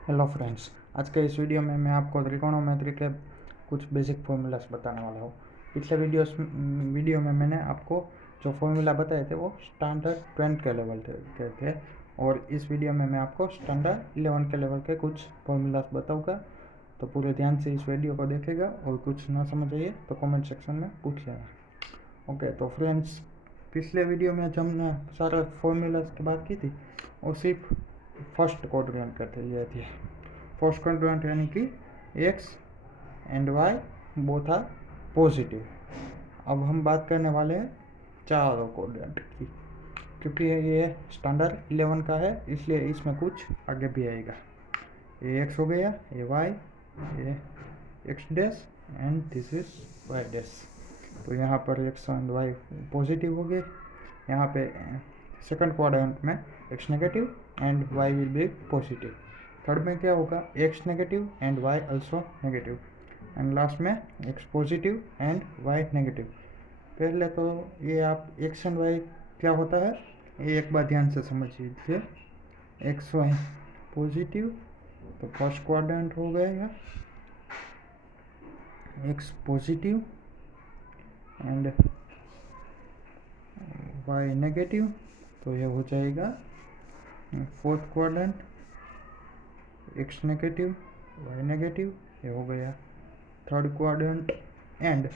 Hello friends, आज के इस वीडियो में मैं आपको त्रिकोणोमेट्री के कुछ बेसिक फॉर्मूलास बताने वाला हूँ। पिछले वीडियो में मैंने आपको जो फॉर्मूला बताए थे वो स्टैंडर्ड 10 के लेवल के थे और इस वीडियो में मैं आपको स्टैंडर्ड 11 के लेवल के कुछ फॉर्मूलास बताऊँगा। तो पूरे ध्यान से इस वीडियो को देखेगा और कुछ ना समझ आइए तो कमेंट सेक्शन में पूछ लेना। ओके, तो फ्रेंड्स, पिछले वीडियो में जब हमने सारे फॉर्मूलास की बात की थी वो सिर्फ फर्स्ट क्वाड्रेंट का थे। ये थे फर्स्ट क्वाड्रेंट यानी कि X and Y both are positive. अब हम बात करने वाले हैं चारों क्वाड्रेंट की, क्योंकि ये स्टैंडर्ड 11 का है इसलिए इसमें कुछ आगे भी आएगा। ये एक्स हो गया, ये वाई, ये X dash and this is Y dash. तो यहाँ पर एक्स एंड वाई पॉजिटिव हो गए। यहाँ पे सेकंड क्वाड्रेंट में X negative and Y will be positive. Third में क्या होगा, X negative and Y also negative and last में X positive and Y negative. पहले तो ये आप एक्स एंड वाई क्या होता है ये एक बार ध्यान से समझ लीजिए। एक्स वाई पॉजिटिव तो फर्स्ट क्वाड्रेंट हो गया X positive and Y negative, तो ये हो जाएगा fourth quadrant X negative Y negative, ये हो गया third quadrant and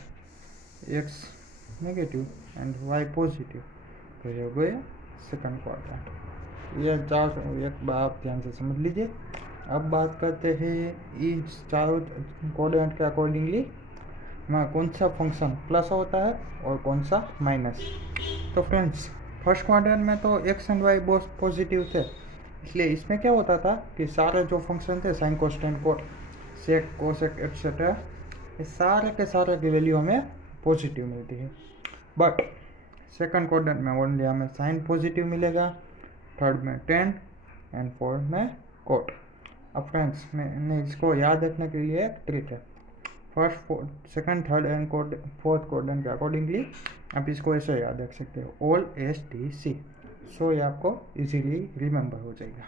X negative and Y positive, तो ये हो गया सेकंड क्वाड्रेंट। ये चार एक बार आप ध्यान से समझ लीजिए। अब बात करते हैं इस चारों क्वाड्रेंट के अकॉर्डिंगली वहाँ कौन सा फंक्शन प्लस होता है और कौन सा माइनस। तो फ्रेंड्स, फर्स्ट क्वाड्रेंट में तो X and Y both positive थे, इसलिए इसमें क्या होता था कि सारे जो फंक्शन थे sine cos tan cot sec cosec etcetera, ये सारे के सारे की वैल्यू हमें पॉजिटिव मिलती है। बट सेकंड क्वाड्रेंट में ओनली हमें साइन पॉजिटिव मिलेगा, थर्ड में टेन एंड फोर्थ में कोट। अब फ्रेंड्स, मैंने इसको याद रखने के लिए एक ट्रिक है। First second third and fourth quadrant के अकॉर्डिंगली आप इसको ऐसे याद रख सकते हो, ऑल एस टी सी। सो ये आपको इजीली रिमेंबर हो जाएगा।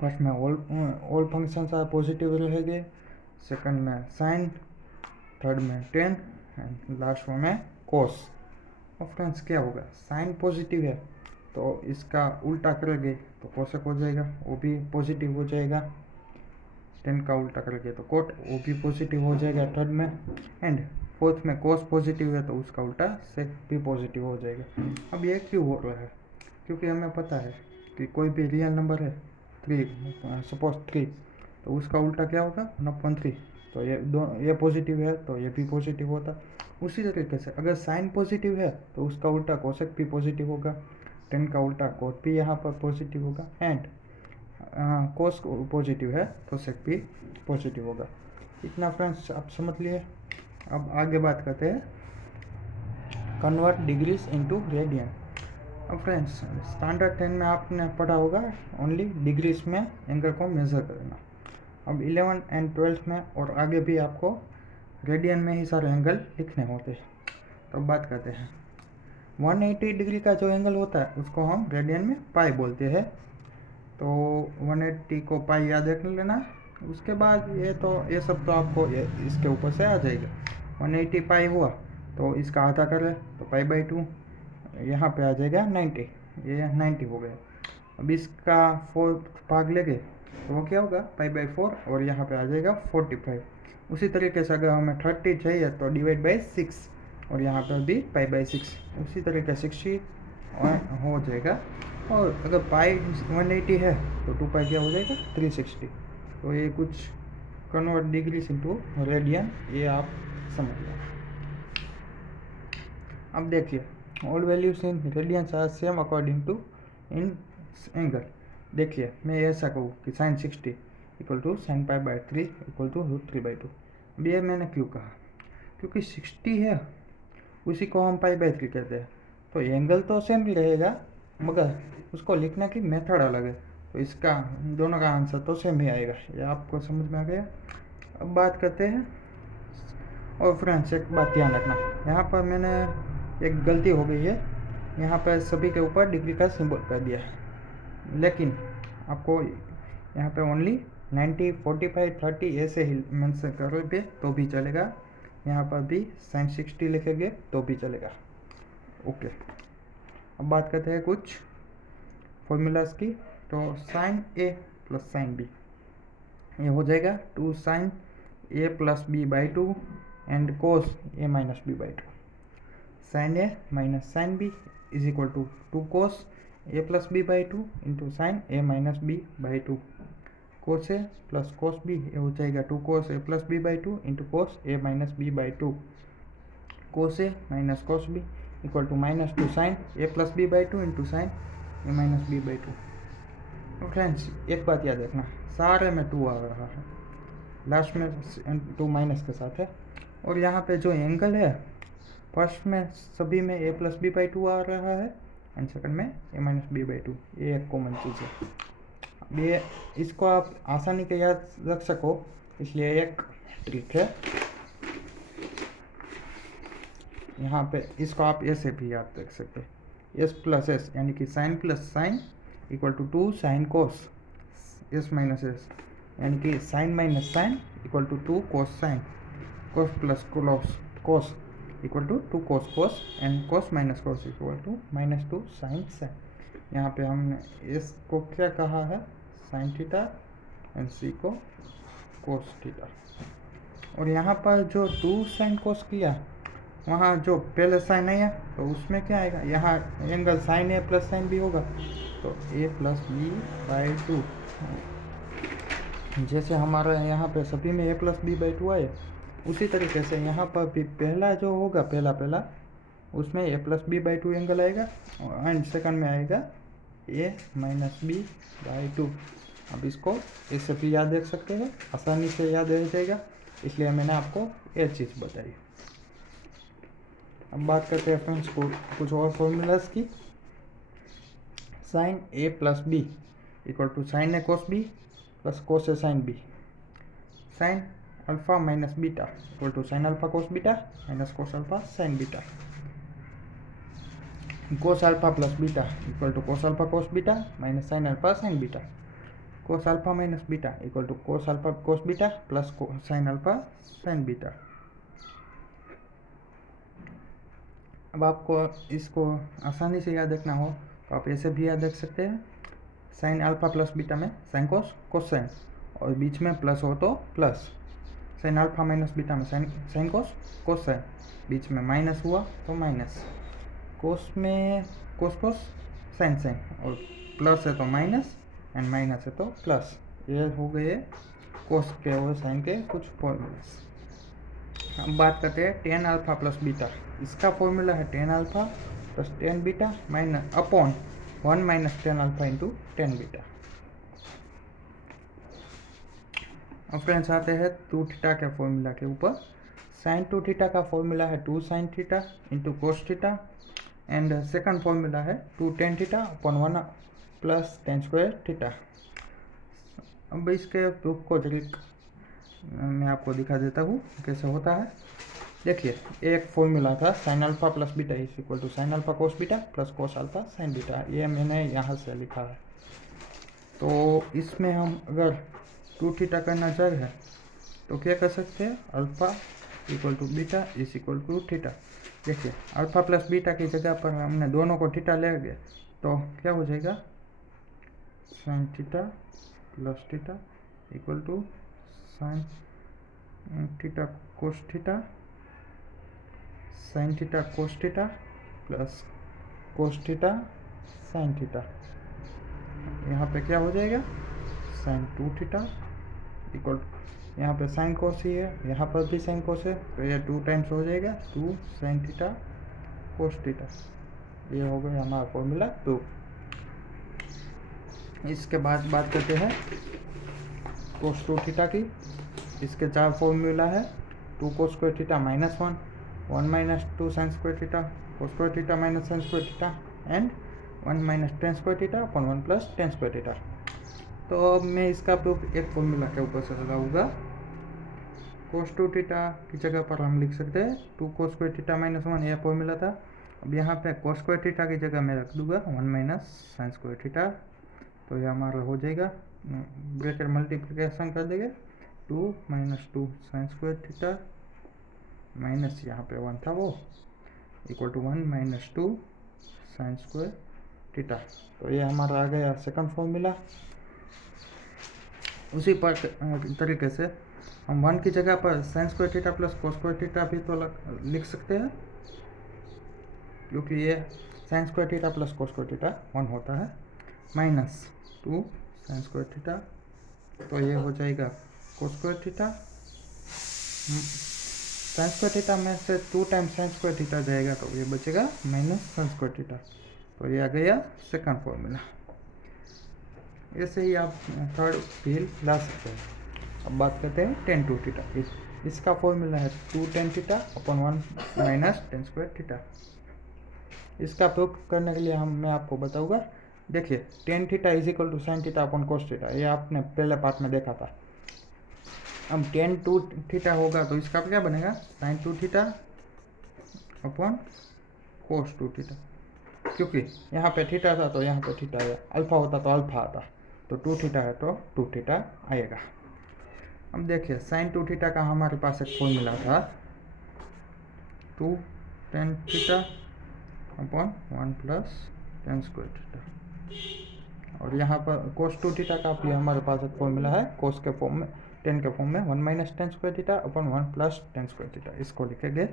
फर्स्ट में ऑल फंक्शंस आर पॉजिटिव रहेंगे, सेकंड में साइन, थर्ड में टेन एंड लास्ट में कोस। और फ्रेंड्स, क्या होगा, साइन पॉजिटिव है तो इसका उल्टा करेंगे तो कोसेक हो जाएगा, वो भी पॉजिटिव हो जाएगा। टेन का उल्टा करेंगे तो कोट, वो भी पॉजिटिव हो जाएगा थर्ड में। एंड फोर्थ में कोस पॉजिटिव है तो उसका उल्टा सेक भी पॉजिटिव हो जाएगा। अब ये क्यों हो रहा है, क्योंकि हमें पता है कि कोई भी रियल नंबर है 3, सपोज 3, तो उसका उल्टा क्या होगा 1/3। तो ये पॉजिटिव है तो ये भी पॉजिटिव होता। उसी तरीके से अगर साइन पॉजिटिव है तो उसका उल्टा कोसेक भी पॉजिटिव होगा, 10 का उल्टा कोट भी यहाँ पर पॉजिटिव होगा एंड कोस पॉजिटिव है तो सेक भी पॉजिटिव होगा। इतना फ्रेंड्स आप समझ लिए। अब आगे बात करते हैं कन्वर्ट डिग्रीज इनटू रेडियन। अब फ्रेंड्स, स्टैंडर्ड 10 में आपने पढ़ा होगा ओनली डिग्रीज में एंगल को मेज़र करना। अब 11 एंड 12 में और आगे भी आपको रेडियन में ही सारे एंगल लिखने होते हैं। तो बात करते हैं 180 डिग्री का जो एंगल होता है उसको हम रेडियन में पाई बोलते हैं। तो 180 को पाई याद रख लेना। उसके बाद ये सब तो आपको इसके ऊपर से आ जाएगा। 180 पाई हुआ तो इसका आधा करें तो पाई/2, यहाँ पे आ जाएगा 90, ये 90 हो गया। अब इसका 4 भाग लेंगे तो वो क्या होगा पाई/4 और यहाँ पे आ जाएगा 45। उसी तरीके से अगर हमें 30 चाहिए तो डिवाइड/6 और यहाँ पर भी पाई/6, उसी तरीके 60 हो जाएगा। और अगर पाई 180 है तो 2 पाई क्या हो जाएगा 360। तो ये कुछ कन्वर्ट डिग्रीज इनटू रेडियन, ये आप समझ लो। अब देखिए, all values in radians are same according to in angle. देखिए, मैं ऐसा कहूँ कि साइन 60 इक्वल टू साइन पाई/3 इक्वल टू √3/2। अब ये मैंने क्यों कहा, क्योंकि 60 है उसी को हम पाई/3 कहते हैं, तो एंगल तो सेम ही रहेगा मगर उसको लिखने की मेथड अलग है, तो इसका दोनों का आंसर तो सेम ही आएगा। ये आपको समझ में आ गया। अब बात करते हैं। और फ्रेंड्स, एक बात ध्यान रखना, यहाँ पर मैंने एक गलती हो गई है, यहाँ पर सभी के ऊपर डिग्री का सिंबल कर दिया है, लेकिन आपको यहाँ पे ओनली 90, 45, 30 ऐसे ही मेंशन करोगे तो भी चलेगा। यहाँ पर भी sin 60 लिखेंगे तो भी चलेगा। ओके, अब बात करते हैं कुछ फॉर्मूलाज की। तो sin a plus sin b, ये हो जाएगा 2 sin a plus b by 2 and cos a minus b by 2। sin a minus sin b is equal to 2 cos a plus b by 2 into sine a minus b by 2। cos a plus cos b, ये हो जाएगा 2 cos a plus b by 2 into cos a minus b by 2। cos a minus cos b equal to minus 2 sine a plus b by 2 into sine a minus b by 2। तो friends एक बात याद रखना, सारे में 2 आ रहा है, last में 2 माइनस के साथ है। और यहाँ पे जो एंगल है, फर्स्ट में सभी में a प्लस b बाई 2 आ रहा है एंड सेकंड में a माइनस b बाई 2, ये एक कॉमन चीज़ है। अब ये इसको आप आसानी के याद रख सको इसलिए एक ट्रिक है यहाँ पे, इसको आप ऐसे भी याद रख सकते हैं, s प्लस एस यानी कि sine plus sine equal to 2 sine cos s minus S, यानी कि sine minus sine equal to 2 cos sine, cos plus cos equal to 2 cos cos and cos minus cos equal to minus 2 sine sine. यहाँ पे हमने s को क्या कहा है, sine theta and c को कोस थीटा। और यहाँ पर जो 2 साइन कोस किया, वहाँ जो पहले साइन आया तो उसमें क्या आएगा, यहाँ angle sine a plus sign b होगा तो a प्लस b बाई 2। जैसे हमारा यहाँ पे सभी में a प्लस b बाई 2 आए, उसी तरीके से यहाँ पर भी पहला जो होगा पहला उसमें a plus b by 2 angle आएगा एंड सेकंड में आएगा a माइनस b बाई 2। अब इसको इससे भी याद रख सकते हैं, आसानी से याद रह जाएगा, इसलिए मैंने आपको ये चीज़ बताई। अब बात करते हैं फ्रेंड्स कुछ और फॉर्मूलाज की। Sine a plus b equal to sine a cos b plus cos a sine b। Sine alpha minus beta equal to sine alpha cos beta minus cos alpha sine beta. Cos alpha plus beta equal to cos alpha cos beta minus sine alpha sine beta. Cos alpha minus beta equal to cos alpha cos beta plus sine alpha sine beta. अब आपको इसको आसानी से याद रखना हो तो आप ऐसे भी याद रख सकते हैं, साइन अल्फा प्लस बीटा में साइन कोस कोस साइन और बीच में प्लस हो तो plus, sine alpha minus beta में साइन कोस कोस साइन, बीच में माइनस हुआ तो माइनस, कोस में कोस कोस साइन साइन और प्लस है तो माइनस एंड माइनस है तो प्लस। ये हो गए कोस के और साइन के कुछ फॉर्मूलास। अब बात करते हैं टेन अल्फा प्लस बीटा। इसका फॉर्मूला है tan alpha plus tan beta minus upon 1 minus tan alpha into tan beta. अब फ्रेंड्स आते हैं 2 थीटा के फॉर्मूला के ऊपर। साइन 2 थीटा का फॉर्मूला है 2 sine theta into cos theta and second formula है 2 tan theta upon 1 plus ten square theta. अब इसके प्रूफ को मैं आपको दिखा देता हूँ कैसे होता है। देखिए एक फॉर्मूला था sine alpha plus beta is equal to sine alpha cos beta plus cos alpha sine beta, ये मैंने यहाँ से लिखा है। तो इसमें हम अगर 2 थीटा करना चाह रहे हैं तो क्या कर सकते हैं, alpha equal to beta is equal to theta. देखिए अल्फा प्लस बीटा की जगह पर हमने दोनों को थीटा ले गए तो क्या हो जाएगा, sine theta plus theta equal to sine theta cos theta sine theta cos theta plus cos theta sine theta. यहाँ पे क्या हो जाएगा, साइन 2 थीटा इक्वल, यहाँ पे साइन कोस ही है, यहाँ पर भी साइन कोस है तो ये 2 टाइम्स हो जाएगा 2 साइन थीटा कोस थीटा। ये हो गया हमारा फॉर्मूला 2। इसके बाद बात करते हैं कोस 2 थीटा की। इसके 4 फॉर्मूला है, 2 cos square theta minus 1 minus 2 sine square theta cos square theta minus sign square theta and 1 minus tan square theta upon 1 plus ten square theta. तो अब मैं इसका प्रूफ एक फॉर्मूला के ऊपर से लगाऊंगा। कोस 2 थीटा की जगह पर हम लिख सकते हैं 2 कोस स्क्वायर थीटा माइनस 1, यह फॉर्मूला था। अब यहाँ पे कोस स्क्वायर थीटा की जगह मैं रख दूंगा 1 माइनस साइन स्क्वायर थीटा, तो यह हमारा हो जाएगा ब्रैकेट मल्टीप्लिकेशन कर देंगे 2 minus 2 sine square theta minus यहाँ पे 1 था वो equal to 1 minus 2 sine square theta. तो ये हमारा आ गया सेकंड फॉर्मूला। उसी पर तरीके से हम 1 की जगह पर sign square theta plus cos square theta भी तो लिख सकते हैं, क्योंकि ये sign square theta plus cos square theta 1 होता है, माइनस 2 साइन स्क्वायर थीटा। तो ये हो जाएगा cos square theta, sign square theta में से 2 टाइम्स साइन स्क्वायर थीटा जाएगा तो ये बचेगा माइनस साइन स्क्वायर थीटा। तो ये आ गया सेकंड फॉर्मूला। ऐसे ही आप थर्ड भी ला सकते हैं। अब बात करते हैं टेन टू थीटा। इसका फॉर्मूला है 2 tan theta upon 1 minus tan square theta. इसका प्रूफ करने के लिए मैं आपको बताऊंगा। देखिए tan theta is equal to sine theta upon cos theta, ये आपने पहले पार्ट में देखा था। अब टेन टू थीटा होगा तो इसका क्या बनेगा, sine two theta upon cos two theta, क्योंकि यहाँ पे थीटा था तो यहाँ पे थीटा आया, अल्फा होता तो अल्फा आता, तो 2 थीटा है तो 2 थीटा आएगा। अब देखिए साइन 2 थीटा का हमारे पास एक फॉर्मूला था 2 tan theta upon 1 plus ten square theta, और यहाँ पर कोस 2 थीटा का भी हमारे पास एक फॉर्मूला है कोस के फॉर्म में, टेन के फॉर्म में 1 minus tan square theta upon 1 plus ten square theta. इसको लिखेंगे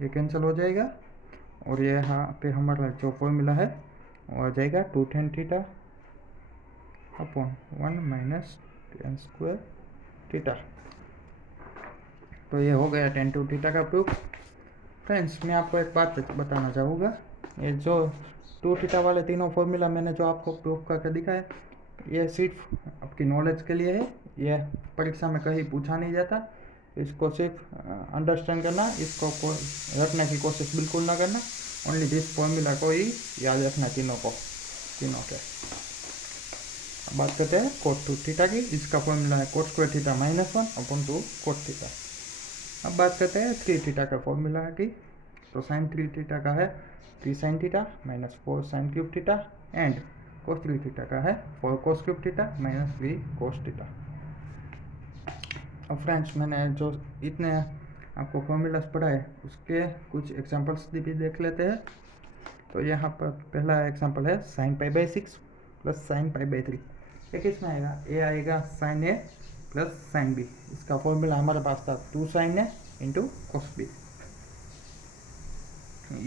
ये कैंसिल हो जाएगा, और ये यहाँ पे हमारा जो फॉर्मूला है वो आ जाएगा 2 tan theta upon 1 minus tan square theta. तो ये हो गया टेन टू थीटा का प्रूफ। फ्रेंड्स मैं आपको एक बात बताना चाहूँगा, ये जो 2 थीटा वाले तीनों फॉर्मूला मैंने जो आपको प्रूफ करके दिखाया, ये सिर्फ आपकी नॉलेज के लिए है, ये परीक्षा में कहीं पूछा नहीं जाता। इसको सिर्फ अंडरस्टैंड करना, इसको रखने की कोशिश बिल्कुल ना करना, ओनली दिस फॉर्मूला को ही याद रखना तीनों के। अब बात करते हैं कोस टू थीटा की। इसका फॉर्मूला है cos square theta minus 1 upon 2 cos theta. अब बात करते हैं 3 थीटा का फॉर्मूला की। तो साइन 3 थीटा का है 3 sine theta minus 4 sine cube theta, and cos 3 theta का है 4 cos cube theta minus 3 cos theta. अब फ्रेंड्स मैंने जो इतने आपको फॉर्मूलाज पढ़ाए उसके कुछ एग्जांपल्स भी देख लेते हैं। तो यहाँ पर पहला एग्जांपल है sine pi by 6 plus sine pi by 3। ये किस में आएगा, ए आएगा sine A plus sine B. इसका फॉर्मूला हमारे पास था 2 sine A into cos B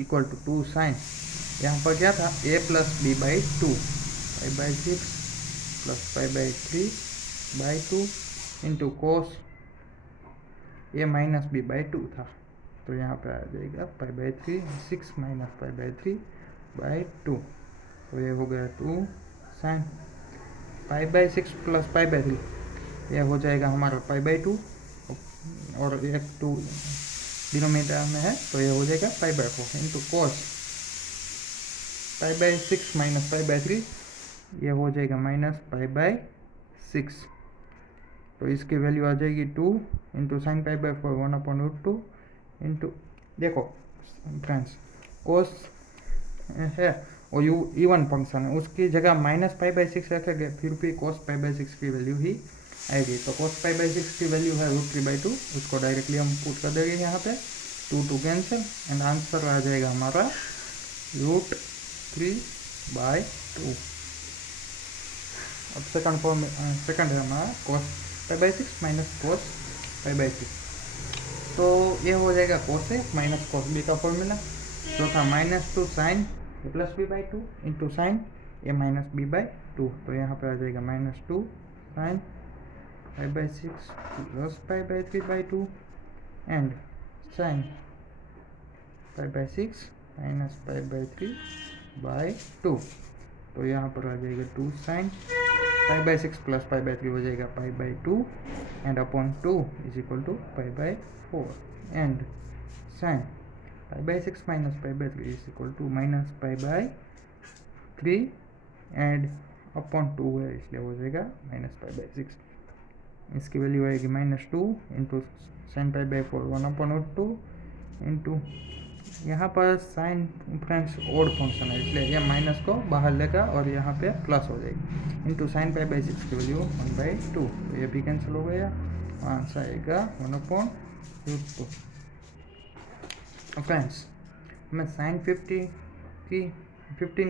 equal to 2 sine, यहाँ पर क्या था A plus B by 2, pi by 6 plus pi by 3 by 2 into cos A minus B by 2 था। तो यहाँ पे आ जाएगा pi by 3 6 minus pi by 3 by 2। तो ये हो गया 2 sine pi by 6 plus pi by 3, यह हो जाएगा हमारा पाई बाई 2, और एक 2 डिनोमिनेटर में है तो ये हो जाएगा pi by 4 into cos pi by 6 minus pi by 3, ये हो जाएगा माइनस पाई बाई 6। तो इसकी वैल्यू आ जाएगी 2 into sine pi by 4 1 upon root 2 into, देखो फ्रेंड्स कोस है और यू इवन फंक्शन है, उसकी जगह माइनस पाई बाई 6 रखेंगे फिर भी कोस पाई बाई 6 की वैल्यू ही आएगी। तो कोस पाई बाई 6 की वैल्यू है रूट 3 बाई 2, उसको डायरेक्टली हम पुट कर देंगे यहाँ पे 2 कैंसिल, एंड आंसर आ जाएगा हमारा रूट 3 बाई 2। अब सेकंड है हमारा cos pi by 6 minus cos pi by 6। तो ये हो जाएगा cos A minus cos B का फॉर्मूला। चौथा minus 2 sine A plus B by 2 into sine A minus B by 2। तो यहाँ पे आ जाएगा minus 2 sine pi by 6 plus pi by 3 by 2 and sine pi by 6 minus pi by 3 by 2। तो यहाँ पर आ जाएगा 2 sine pi by 6 plus pi by 3 हो जाएगा pi by 2 and upon 2 is equal to pi by 4 and sine pi by 6 minus pi by 3 is equal to minus pi by 3 and upon 2 है इसलिए हो जाएगा माइनस पाई बाई 6। इसकी value आएगी minus 2 into sine pi by 4 1 upon root 2 into यहाँ पर sign friends odd function है, इसलिए ये माइनस को बाहर लेगा और यहाँ पे प्लस हो जाएगी। इंटू साइन पाई बाई 6 की वैल्यू 1/2, तो ये भी कैंसिल हो गया। आंसर आएगा 1/√2। फ्रेंड्स हमें साइन 15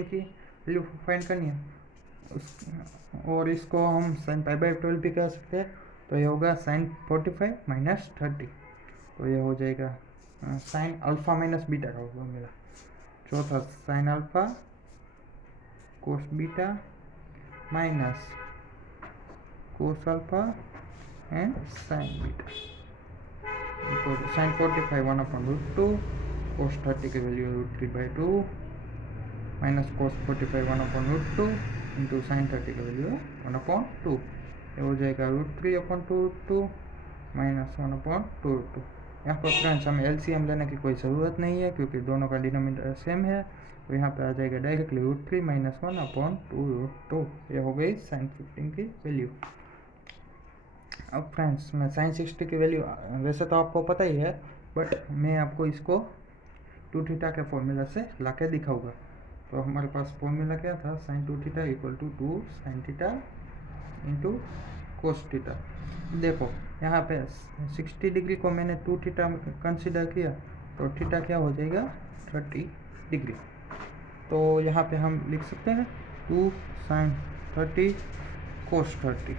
की वैल्यू फाइंड करनी है और इसको हम साइन पाई बाई 12 भी कर सकते हैं। तो ये होगा साइन 45 माइनस 30, तो ये हो जाएगा साइन अल्फा माइनस बीटा का होगा मेरा। चौथा sine alpha cos beta minus cos alpha and sine beta, sine 45 1/√2, cos 30 की value √3/2 minus cos 45 1/√2 into sine 30 की वैल्यू 1/2, ये हो जाएगा √3/√2 माइनस 1/√2। यहाँ पर फ्रेंड्स हमें एलसीएम लेने की कोई ज़रूरत नहीं है क्योंकि दोनों का डिनोमिनेटर सेम है, तो यहाँ पे आ जाएगा डायरेक्टली √3 माइनस 1/√2। ये हो गई साइन 15 की वैल्यू। अब फ्रेंड्स मैं साइन 60 की वैल्यू वैसे तो आपको पता ही है, बट मैं आपको इसको 2θ के फॉर्मूला से ला के दिखाऊँगा। तो हमारे पास फॉर्मूला क्या था, sine 2θ equal to 2 sin θ into cos θ। देखो यहाँ पे 60 डिग्री को मैंने 2θ कंसिडर किया, तो θ क्या हो जाएगा 30 डिग्री। तो यहाँ पे हम लिख सकते हैं 2 sin 30 कोस 30,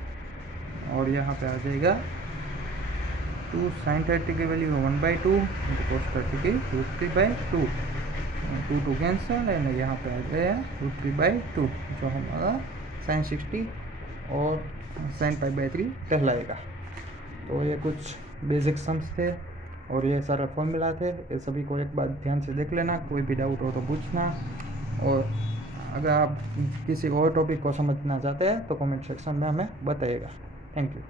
और यहाँ पे आ जाएगा 2 sin 30 की वैल्यू 1/2 इंटू कोस 30 की √3/2, 2 कैंसल एंड यहाँ पे आ गया √3/2 जो हमारा साइन 60 और साइन पाई बाई 3 कहलाएगा। तो ये कुछ बेसिक सम्स थे और ये सारा फॉर्मूला थे, ये सभी को एक बार ध्यान से देख लेना, कोई भी डाउट हो तो पूछना, और अगर आप किसी और टॉपिक को समझना चाहते हैं तो कमेंट सेक्शन में हमें बताइएगा। Thank you.